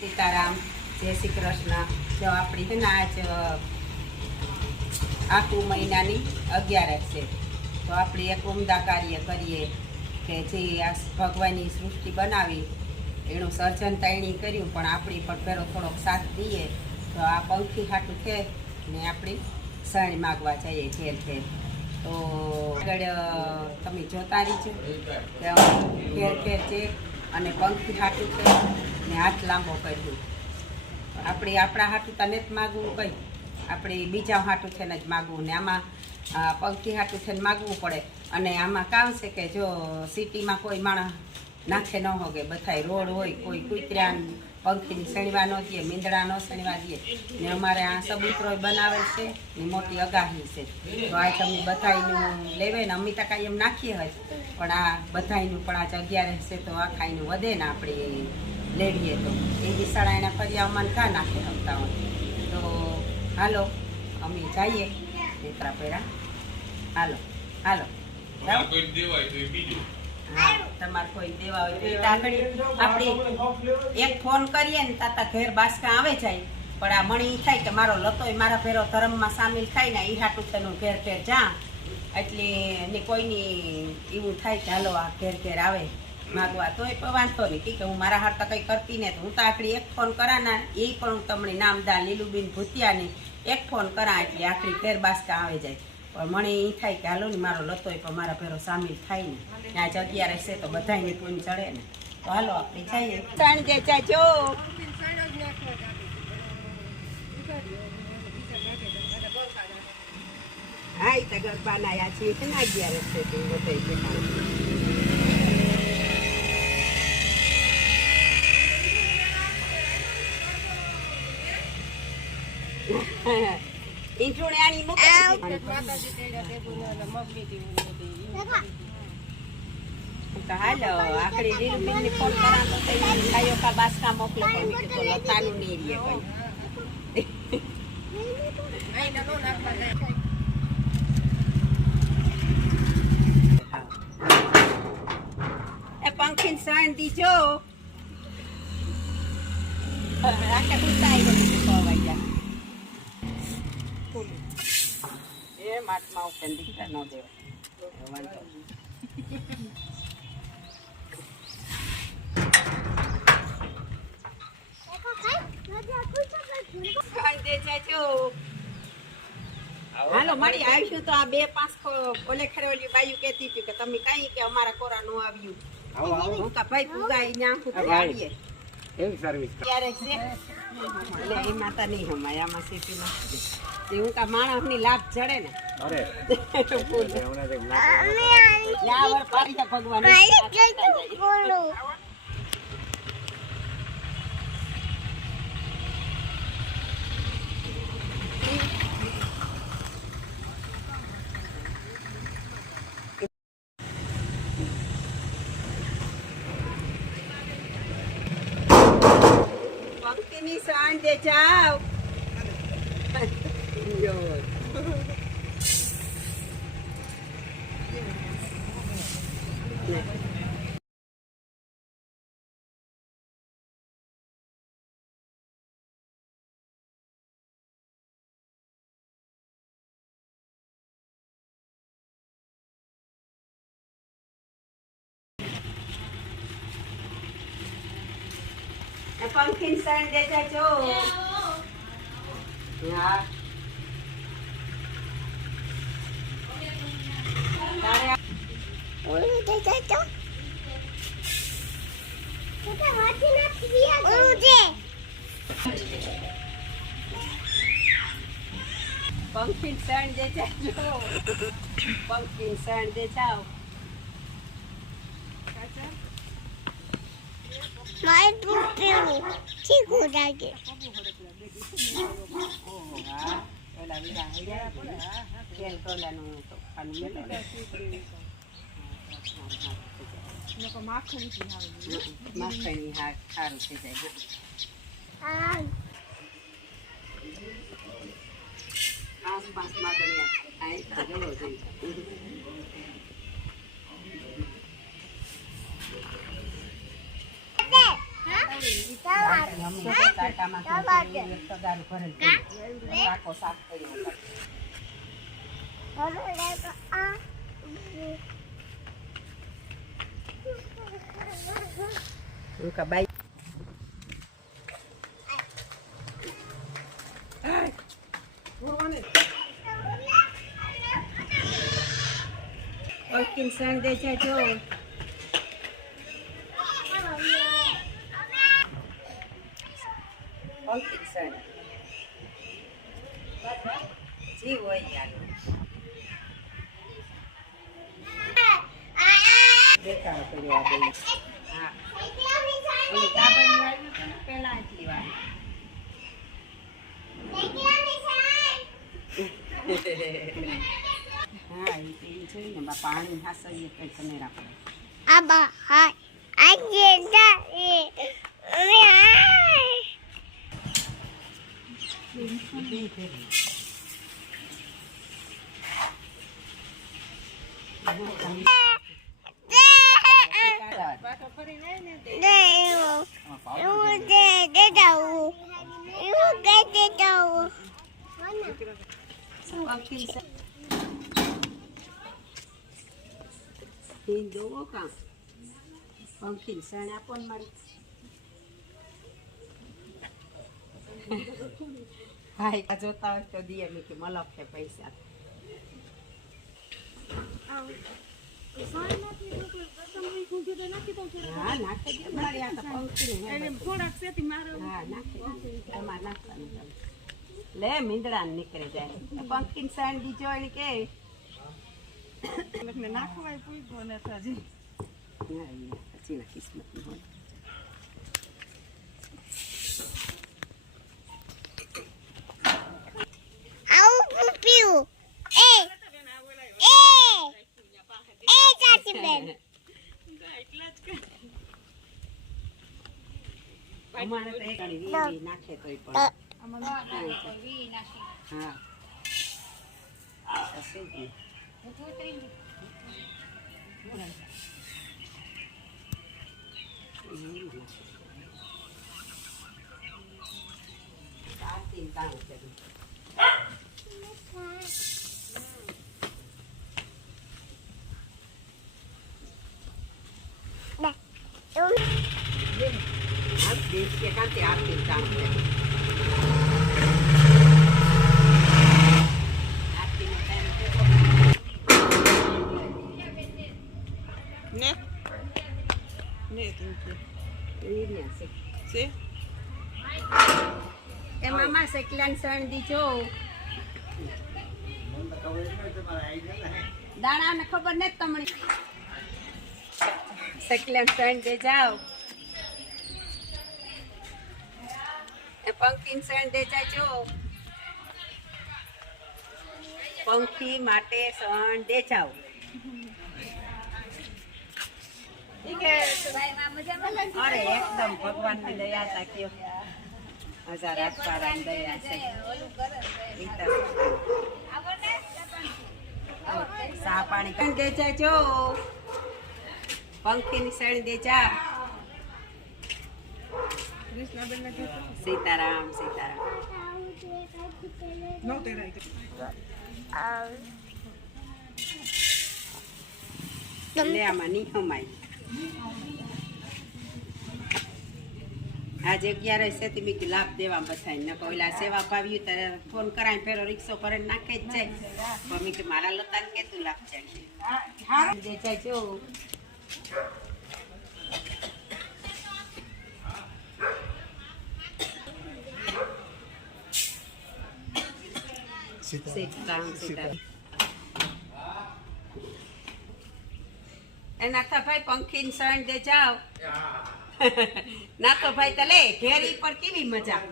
સીતારામ, જય શ્રી કૃષ્ણ. જો આપણી છે ને આજ આખું મહિનાની અગિયારસ છે. તો આપણે એક ઉમદા કાર્ય કરીએ કે જે આ ભગવાનની સૃષ્ટિ બનાવી, એનું સર્જન તૈણી કર્યું, પણ આપણી પણ પેલો થોડોક સાથ દઈએ, તો આ પંખી હાટું છે ને આપણી શરણ માગવા જઈએ ઘેર ઘેર. તો આગળ તમે જોતા રહીજો છે ઘેર ઘેર છે અને પંખથી હાટું છે ને હાથ લાંબો કર્યો. આપણે આપણા હાટું તને જ માગવું કઈ. આપણે બીજા હાટું છે ને જ માગવું ને આમાં પગથી હાટું છે ને માગવું પડે. અને આમાં કામ છે કે જો સિટીમાં કોઈ માણસ નાખે ન હોગે, બધાય રોડ હોય, કોઈ કૂતરા પંખીની સણવા ન દે મીંદડા ન સણવા દે ને અમારે આ સબૂતરોય બનાવે છે, ને મોટી અગાહી છે. તો આ તમે બધાયનું લેવે ને અમી કાંઈ એમ નાખીએ હોય. પણ આ બધાયનું પણ આજે અગિયાર છે તો આખાયનું વધે ને આપણે લેવીએ તો. એ દિશાળા એના ફરી અમાન કાં નાખે હમતા હોય. તો હાલો, અમે જઈએ. દીકરા પહેરા. હાલો હાલો. દેવાય તો બીજું. તમારે કોઈ દેવા હોય તો એ તાકડી આપણે એક ફોન કરીએ ને તાતા ઘેર બાસકા આવે જાય. પણ આ મણી થાય કે મારો લતો મારા ફેરો ધર્મમાં સામેલ થાય ને એ હાટું તેનું ઘેર ઘેર જા. એટલે ને કોઈની એવું થાય હાલો આ ઘેર ઘેર આવે માગવા. તોય પણ વાંધો નહીં. કે હું મારા હાથ કંઈ કરતી ને તો હું તો આખડી એક ફોન કરાના એ પણ હું તમને નામદા લીલુબેન ભૂતિયાને એક ફોન કરા એટલે આખડી ઘેર બાસકા આવે જાય. પણ મને એ થાય કે હાલો ને મારો લતોય પણ મારા ભેરો સામેલ થાય ને. ત્યાં જ અગિયાર છે તો બધાયને પૂન ચડે ને. તો હાલો આપણે જઈએ. સાંજે ચાચો હા એ તો ગરબા નાયા છીએ. કે ના અગિયાર છે તે બધાય બેઠા? આની મૂકી તો હાલો આખડી લીલુબીનની ફોન કરા તો કાયો કા બાસકા મોકલે કોઈ તો લતાનું નહીં રીએ કોઈ. એ પંખી સાણ દીજો. આખા ગુસ્સા ગયો ગઈ સો એ માટમાં દીકરા ન દેવા જાજો. હાલો મળી આવીશું તો આ બે પાંચ ઓલે બાયુ કેતી હતી કે તમે કઈ કે અમારા કોરા નું આવ્યું. આવો આવો. હું કા ભાઈ પૂજા ને આખું આવીએ. એવી સર્વિસ ત્યારે છે. એટલે એ માતા નહીં હમાય આમાં સિટીમાં તે એવું કા માણસની લાભ ચડે ને. અરે. ભગવાન પંક્તિની સાંજે પંખીન સાંજે જાજો હા તારે પંખીન સાંજે જાજો પંખીન સાંજે જાઓ મારે દૂધ પીવું ચીકુ લાગે ઓહો. હા ઓલા બીજા તેલ તોલાનું તો ખાનું મેલે માખણી સારું થઈ જાય આસપાસ માગણિયા બાઈ ઓળખીને સણ દે છે જો ઓળખીને સણ જી હોય યાર દેખાડો કર્યો આ બેન હા. ઓલું કાબરનું આવ્યું ને પહેલા એટલી વાર હા એ ને બા. I did that. જોવો કામ પંખી સણ આપો મારી આ જોતા હોય તો મેં કે મલક પૈસા લે મીંદડા નીકળી જાય પંખી સણ બીજો એને કે નાખવાય ઈ પછી હજી કિસ્મતમાં હોય અમારે તો એક વી વી નાખે તોય પણ હા હશે જ ને. હમ. આરતી ને તાણું થયો. ઈ ને છે. એ મામા સેકલાન સણ દીજો દાણા ને ખબર નથી તમને સેકલાન સણ દે જાઓ એ પંક્તિન સણ દે જાજો પંખી માટે સણ દેજાવ અરે એકદમ ભગવાન દયા તાક્યો હજાર આત્મારા દયા છે. સા પાણી પણ દે જાજો પંખી ની સણ દે જા. સીતારામ સીતારામ. લે આમાં નહીં કમાય આજે અગિયાર સેતી તે લાભ દેવા બધાય. ને ઓલા સેવા પાવ્યું ત્યારે ફોન કરાય પેલો રિક્ષો કરે નાખે જ જાય મમ્મી કે મારા લતાને કેતું લાભ જાય જાય જો. સીતારામ સીતારામ એના તો ભાઈ પંખી સણ દે જાઓ ના તો ભાઈ તલે ઘેરી પર કેવી મજા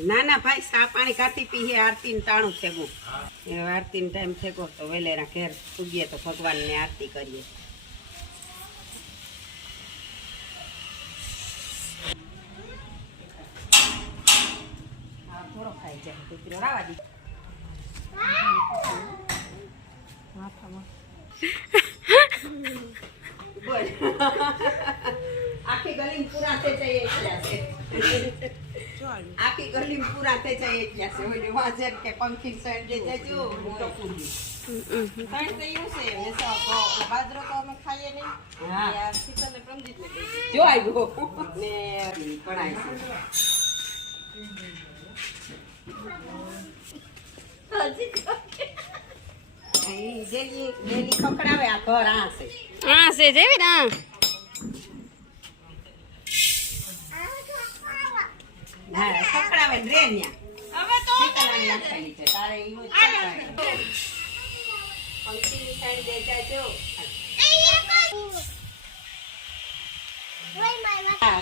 ના ના ભાઈ સા પાણી કાથી પીએ આરતી ને તાણું થેગું આરતી ને ટાઈમ થેગો તો વેલેરા ઘેર પૂગીએ તો ભગવાન ને આરતી કરીએ જાય. રાવા દી. આખી ગલી પૂરા થઈ જાય એટલા છે. આખી ગલી પૂરા થઈ જાય એટલા છે. ઓલી વાજર કે પંખી સાઈડ જે. જજો ટપુડી કારણ એવું છે. મેં તો બાજરો તો અમે ખાઈએ નહીં. હા. આ શીતલને પ્રમજીતને દઈ જો આવ્યો. ને છે. આ છે જેવી ને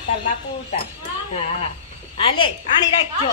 તારે બાપુ ઉતાર. હા હા. હા લે આણી રાખજો.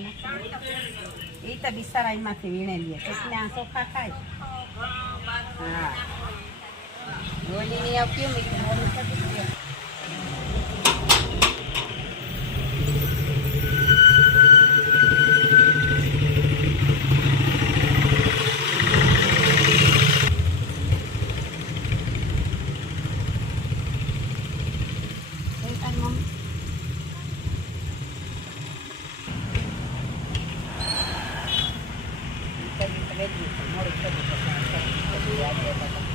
હા ખરા ના એ તો બિસારા એમાંથી વીણેલી એટલે આ ચોખા ખાય હા ઓલી ની આવ કેવું મીઠું મોડું થતું ગયું. કઈ તારી મમ્મી? કરી તો વેચી છે, મોડું થતું છે, બધું યાદ રહેતા હતા.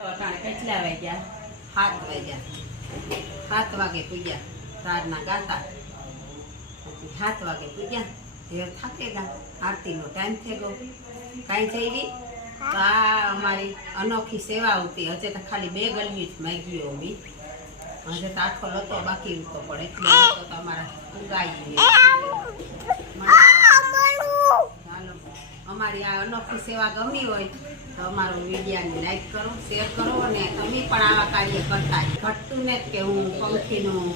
અટાણે કેટલા વાગ્યા સાત વાગ્યા સાત વાગે તારના ગાતા. પછી સાત વાગે પૂજ્યા. ઘેર થાકે ગા. આરતીનો ટાઈમ થઈ ગયો કાંઈ જઈવી તો આ અમારી અનોખી સેવા આવતી. હજે તો ખાલી બે ગળવી જ માગી બી હજે તો આખો લતો બાકી ઉતો પડે. એટલે તો અમારા ઉગાઈ અમારી. આ અનોખી સેવા ગમી હોય તો અમારું વિડીયાને લાઈક કરો શેર કરો અને તમે પણ આવા કાર્ય કરતા ઘટતું ને કે હું પંખીનું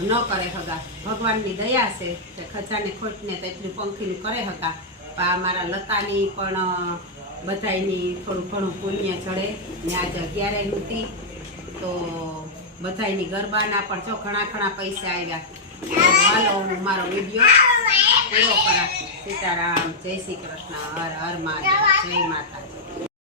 ન કરે હગા. ભગવાનની દયા છે કે ખજાને ખોટને તો એટલી પંખીનું કરે હગા. પણ આ મારા લતાની પણ બધાની થોડું ઘણું પુણ્ય ચડે. ને આજે અગિયારે નહોતી. તો બધાયની ગરબાના પણ જો ઘણા ઘણા પૈસા આવ્યા હાલો હું મારો વીડિયો પૂરો કરા સીતારામ, જય શ્રી કૃષ્ણ. હર હર મહાદેવ. જય માતાજી.